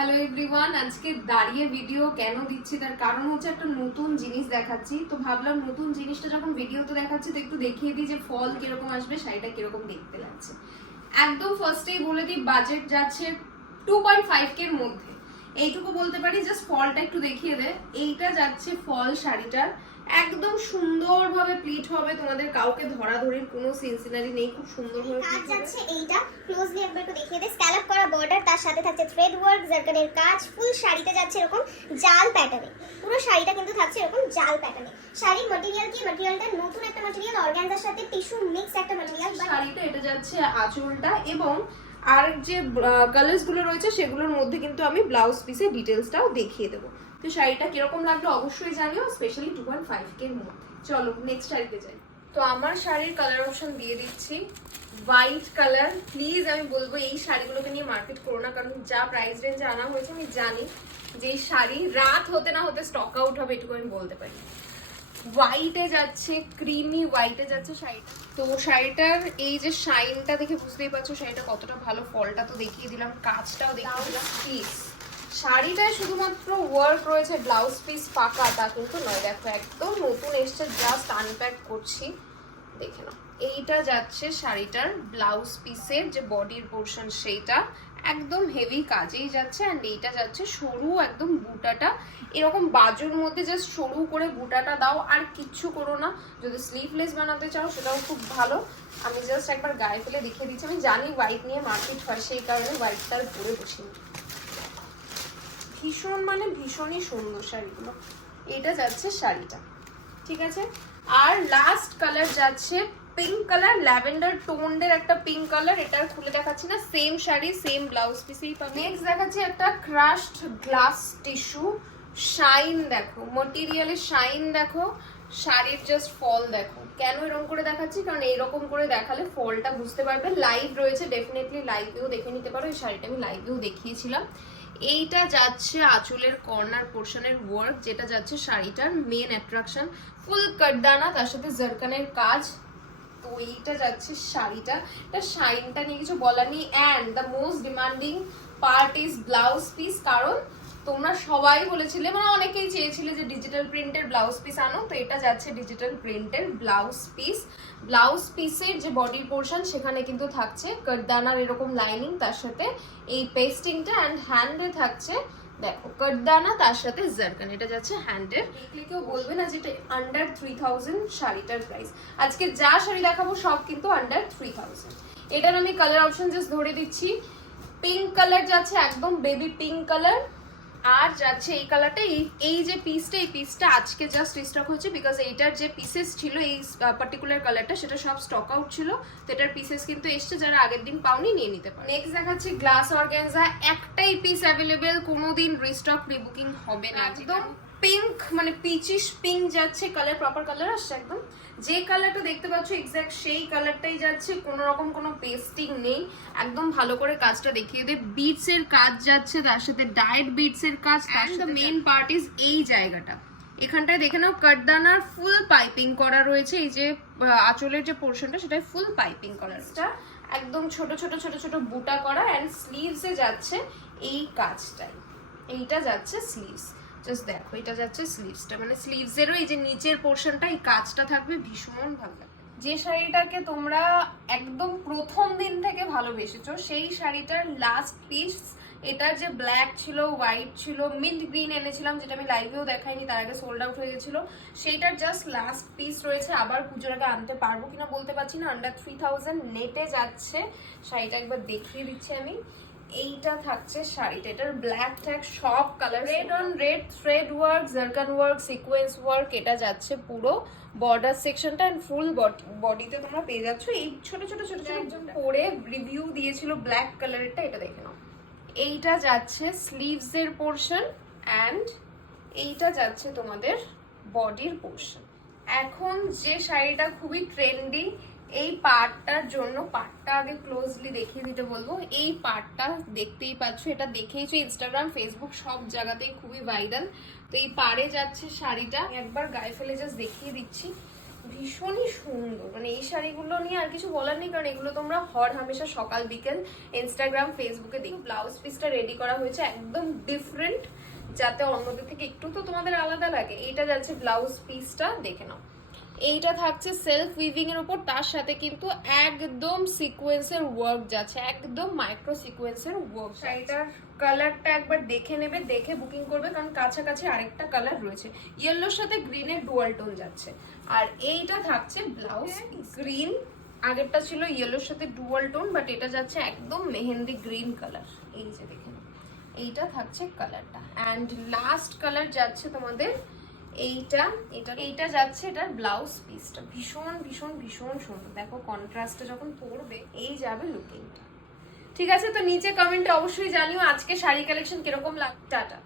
Hello everyone, আজকে দাঁড়িয়ে video কেন দিচ্ছি তার কারণ হচ্ছে একটা নতুন জিনিস দেখাচ্ছি। তো ভাবলাম নতুন জিনিসটা যখন ভিডিওতে দেখাচ্ছি তো একটু দেখিয়ে দিই যে ফল কিরকম আসবে, শাড়িটা কিরকম দেখতে লাগছে। একদম ফার্স্টেই বলে দিই, বাজেট যাচ্ছে 2.5 এর মধ্যে। এইটুকু বলতে পারি, জাস্ট ফলটা একটু দেখিয়ে দে। এইটা যাচ্ছে ফল শাড়িটার, একদম সুন্দরভাবে প্লিট হবে, তোমাদের কাউকে ধরাধরির কোনো সিনসিনারি নেই, খুব সুন্দরভাবে কাজ যাচ্ছে। এইটা ক্লোজলি একবার একটু দেখিয়ে দে। স্ক্যালপ করা বর্ডার, তার সাথে থাকছে থ্রেড ওয়ার্ক, জারকানের কাজ। ফুল শাড়িতে যাচ্ছে এরকম জাল প্যাটার্নে, পুরো শাড়িটা কিন্তু থাকছে এরকম জাল প্যাটার্নে। শাড়ির ম্যাটেরিয়াল কি? ম্যাটেরিয়ালটা নতুন একটা ম্যাটেরিয়াল, অর্গানজার সাথে টিস্যু মিক্স একটা ম্যাটেরিয়াল। শাড়িটা এটা যাচ্ছে আঁচলটা, এবং আর যে কালার্স গুলো রয়েছে সেগুলোর মধ্যে কিন্তু আমি ব্লাউজ পিসের ডিটেলসটাও দেখিয়ে দেবো। তো শাড়িটা কিরকম লাগলো অবশ্যই জানিও, স্পেশালি 2.5 এর মধ্যে। চলো নেক্সট শাড়িতে যাই। তো আমার শাড়ির কালার অপশন দিয়ে দিচ্ছি হোয়াইট কালার। প্লিজ আমি বলবো এই শাড়িগুলোকে নিয়ে মার্কেট করো না, কারণ যা প্রাইস রেঞ্জে আনা হয়েছে আমি জানি যে এই শাড়ি রাত হতে না হতে স্টক আউট হবে, এটুকু আমি বলতে পারি। হোয়াইটে যাচ্ছে, ক্রিমি হোয়াইটে যাচ্ছে শাড়িটা। তো শাড়িটার এই যে শাইনটা দেখে বুঝতেই পারছো শাড়িটা কতটা ভালো। ফলটা তো দেখিয়ে দিলাম, কাজটাও দেখিয়ে দিলাম। পিস শাড়িটায় শুধুমাত্র ওয়ার্ক রয়েছে, ব্লাউজ পিস পাকা তা কিন্তু নয়। দেখো একদম নতুন এসছে, জাস্ট আনপ্যাক করছি, দেখে নাও। এইটা যাচ্ছে শাড়িটার ব্লাউজ পিসের যে বডির পোর্শন, সেইটা একদম হেভি কাজেই যাচ্ছে। অ্যান্ড এইটা যাচ্ছে সরু একদম বুটাটা, এরকম বাজুর মধ্যে জাস্ট সরু করে বুটাটা দাও, আর কিচ্ছু করো না। যদি স্লিভলেস বানাতে চাও সেটাও খুব ভালো। আমি জাস্ট একবার গায়ে ফেলে দেখিয়ে দিচ্ছি। আমি জানি হোয়াইট নিয়ে মার্কেট হয়, সেই কারণে হোয়াইটটার পরে বসিনি। ভীষণ মানে ভীষণই সুন্দর শাড়িগুলো। এটা যাচ্ছে শাড়িটা, ঠিক আছে। আর লাস্ট কালার যাচ্ছে পিঙ্ক কালার, ল্যাভেন্ডার টোনের একটা পিঙ্ক কালার। এটা খুলে দেখাচ্ছি না, সেম শাড়ি সেম ব্লাউজ পিসেই পাবে। নেক্সট দেখাচ্ছি একটা ক্রাশড গ্লাস টিস্যু। শাইন দেখো, ম্যাটেরিয়ালের শাইন দেখো, শাড়ির জাস্ট ফল দেখো। কেন এরকম করে দেখাচ্ছি? কারণ এইরকম করে দেখালে ফলটা বুঝতে পারবে। লাইভ রয়েছে, ডেফিনেটলি লাইভেও দেখে নিতে পারো। এই শাড়িটা আমি লাইভেও দেখিয়েছিলাম। এইটা যাচ্ছে আঁচলের কর্নার পোর্শনের ওয়ার্ক, যেটা যাচ্ছে শাড়িটার মেন অ্যাট্রাকশন। ফুল কাটদানা, তার সাথে জারকানের কাজ। তো এইটা যাচ্ছে শাড়িটা। এটা শাইনটা নিয়ে কিছু বলার নেই। And the most demanding part is blouse piece. কারণ তোমরা সবাই বলেছিলে, মানে অনেকেই চেয়েছিলে যে ডিজিটাল প্রিন্টের ব্লাউজ পিস আনো। তো এটা যাচ্ছে ডিজিটাল প্রিন্টের ব্লাউজ পিস। ব্লাউজ পিসের যে বডি পোর্শন সেখানে কিন্তু থাকছে কাটদানার এরকম লাইনিং, তার সাথে এই পেস্টিংটা। অ্যান্ড হ্যান্ডে থাকছে দেখো কাটদানা, তার সাথে জারকান। এটা যাচ্ছে হ্যান্ডের। দেখলে কেউ বলবে না যেটা আন্ডার 3000 শাড়িটার প্রাইস। আজকে যা শাড়ি দেখাবো সব কিন্তু আন্ডার 3000। এটার আমি কালার অপশন জাস্ট ধরে দিচ্ছি। পিঙ্ক কালার যাচ্ছে, একদম বেবি পিঙ্ক কালার। আর যাচ্ছে এই কালারটা। এই যে পিসটা, এই পিসটা আজকে জাস্ট স্টক হচ্ছে, বিকজ এইটার যে পিসেস ছিল এই পার্টিকুলার কালারটা সেটা সব স্টক আউট ছিল। তো এটার পিসেস কিন্তু এসছে, যারা আগের দিন পাওনি নিয়ে নিতে পারো। নেক্সট দেখাচ্ছি গ্লাস অর্গানজা। একটাই পিস অ্যাভেলেবেল, কোনোদিন রিস্টক প্রিবুকিং হবে না। একদম পিঙ্ক, মানে পিচিশ পিঙ্ক যাচ্ছে কালার, প্রপার কালার আসছে একদম। যে কালারটা দেখতে পাচ্ছ এক্স্যাক্ট সেই কালারটাই যাচ্ছে, কোনো রকম কোনো পেস্টিং নেই। একদম ভালো করে কাজটা দেখিয়ে দে। বিটস এর কাজ যাচ্ছে, তার সাথে ডায়েট বিটস এর কাজ। And the main part is এই জায়গাটা, এখানটায় দেখে নাও কাটদানার ফুল পাইপিং করা রয়েছে। এই যে আঁচলের যে পোর্শনটা সেটাই ফুল পাইপিং করা রয়েছে, একদম ছোট ছোট ছোট ছোট বুটা করা। অ্যান্ড স্লিভসে যাচ্ছে এই কাজটাই, এইটা যাচ্ছে স্লিভস। জাস্ট দেখো, এটা যাচ্ছে স্লিভসটা, মানে স্লিভসেরও এই যে নিচের পোর্শনটা এই কাজটা থাকবে, ভীষণ ভালো লাগবে। যে শাড়িটাকে তোমরা একদম প্রথম দিন থেকে ভালোবেসেছো সেই শাড়িটার লাস্ট পিস। এটার যে ব্ল্যাক ছিল, হোয়াইট ছিল, মিন্ট গ্রিন এনেছিলাম, যেটা আমি লাইভেও দেখাইনি, তার আগে সোল্ড আউট হয়ে গেছিল। সেইটার জাস্ট লাস্ট পিস রয়েছে। আবার পুজোর আগে আনতে পারবো কিনা বলতে পারছি না। আন্ডার 3000 নেটে যাচ্ছে শাড়িটা, একবার দেখিয়ে দিচ্ছি আমি। এইটা থাকছে শাড়িটা, এটার ব্ল্যাক ট্যাগ সব colour, red on red, thread work, zircon work, sequence work. এটা যাচ্ছে পুরো বর্ডার সেকশনটা। এন্ড ফুল বডিতে তোমরা পেয়ে যাচ্ছ এই ছোট ছোট ছোট ছোট। একজন পরে রিভিউ দিয়েছিল ব্ল্যাক কালারেরটা, এটা দেখে নাও। এইটা যাচ্ছে স্লিভস এর পোর্শন, অ্যান্ড এইটা যাচ্ছে তোমাদের বডির পোর্শন। এখন যে শাড়িটা খুবই ট্রেন্ডি, এই পার্টটার জন্য, পার্টটা আগে ক্লোজলি দেখিয়ে দিতে বলবো। এই পার্টটা দেখতেই পাচ্ছ, এটা দেখেইছো ইনস্টাগ্রাম, ফেসবুক সব জায়গাতেই খুবই ভাইরাল। তো এই পাড়ে যাচ্ছে শাড়িটা, একবার গায়ে ফেলে জাস্ট দেখিয়ে দিচ্ছি। ভীষণই সুন্দর, মানে এই শাড়িগুলো নিয়ে আর কিছু বলার নেই, কারণ এগুলো তোমরা হর হামেশা সকাল বিকেল ইনস্টাগ্রাম ফেসবুকে দেখো। ব্লাউজ পিসটা রেডি করা হয়েছে একদম ডিফারেন্ট, যাতে অন্যদের থেকে একটু তো তোমাদের আলাদা লাগে। এইটা যাচ্ছে ব্লাউজ পিসটা, দেখে নাও। এইটা থাকছে সেলফ উইভিং এর উপর, তার সাথে কিন্তু একদম সিকোয়েন্সের ওয়ার্ক যাচ্ছে, একদম মাইক্রো সিকোয়েন্সের ওয়ার্ক। শাড়িটার কালারটা একবার দেখে নেবে, দেখে বুকিং করবে, কারণ কাছাকাছি আরেকটা কালার রয়েছে। ইয়েলোর সাথে গ্রিনের ডুয়াল টোন যাচ্ছে। আর এইটা থাকছে ব্লাউজ গ্রিন, আগেরটা ছিল ইয়েলোর সাথে ডুয়াল টোন, বাট এটা যাচ্ছে একদম মেহেন্দি গ্রিন কালার। এই যে দেখে নাও, এইটা থাকছে কালারটা। অ্যান্ড লাস্ট কালার যাচ্ছে তোমাদের এইটা, এইটা যাচ্ছে এটার ব্লাউজ পিসটা। ভীষণ ভীষণ ভীষণ সুন্দর, দেখো কন্ট্রাস্টে যখন পরবে এই যাবে লুকিংটা। ঠিক আছে, তো নিচে কমেন্টে অবশ্যই জানিও আজকে শাড়ি কালেকশন কিরকম টাটা।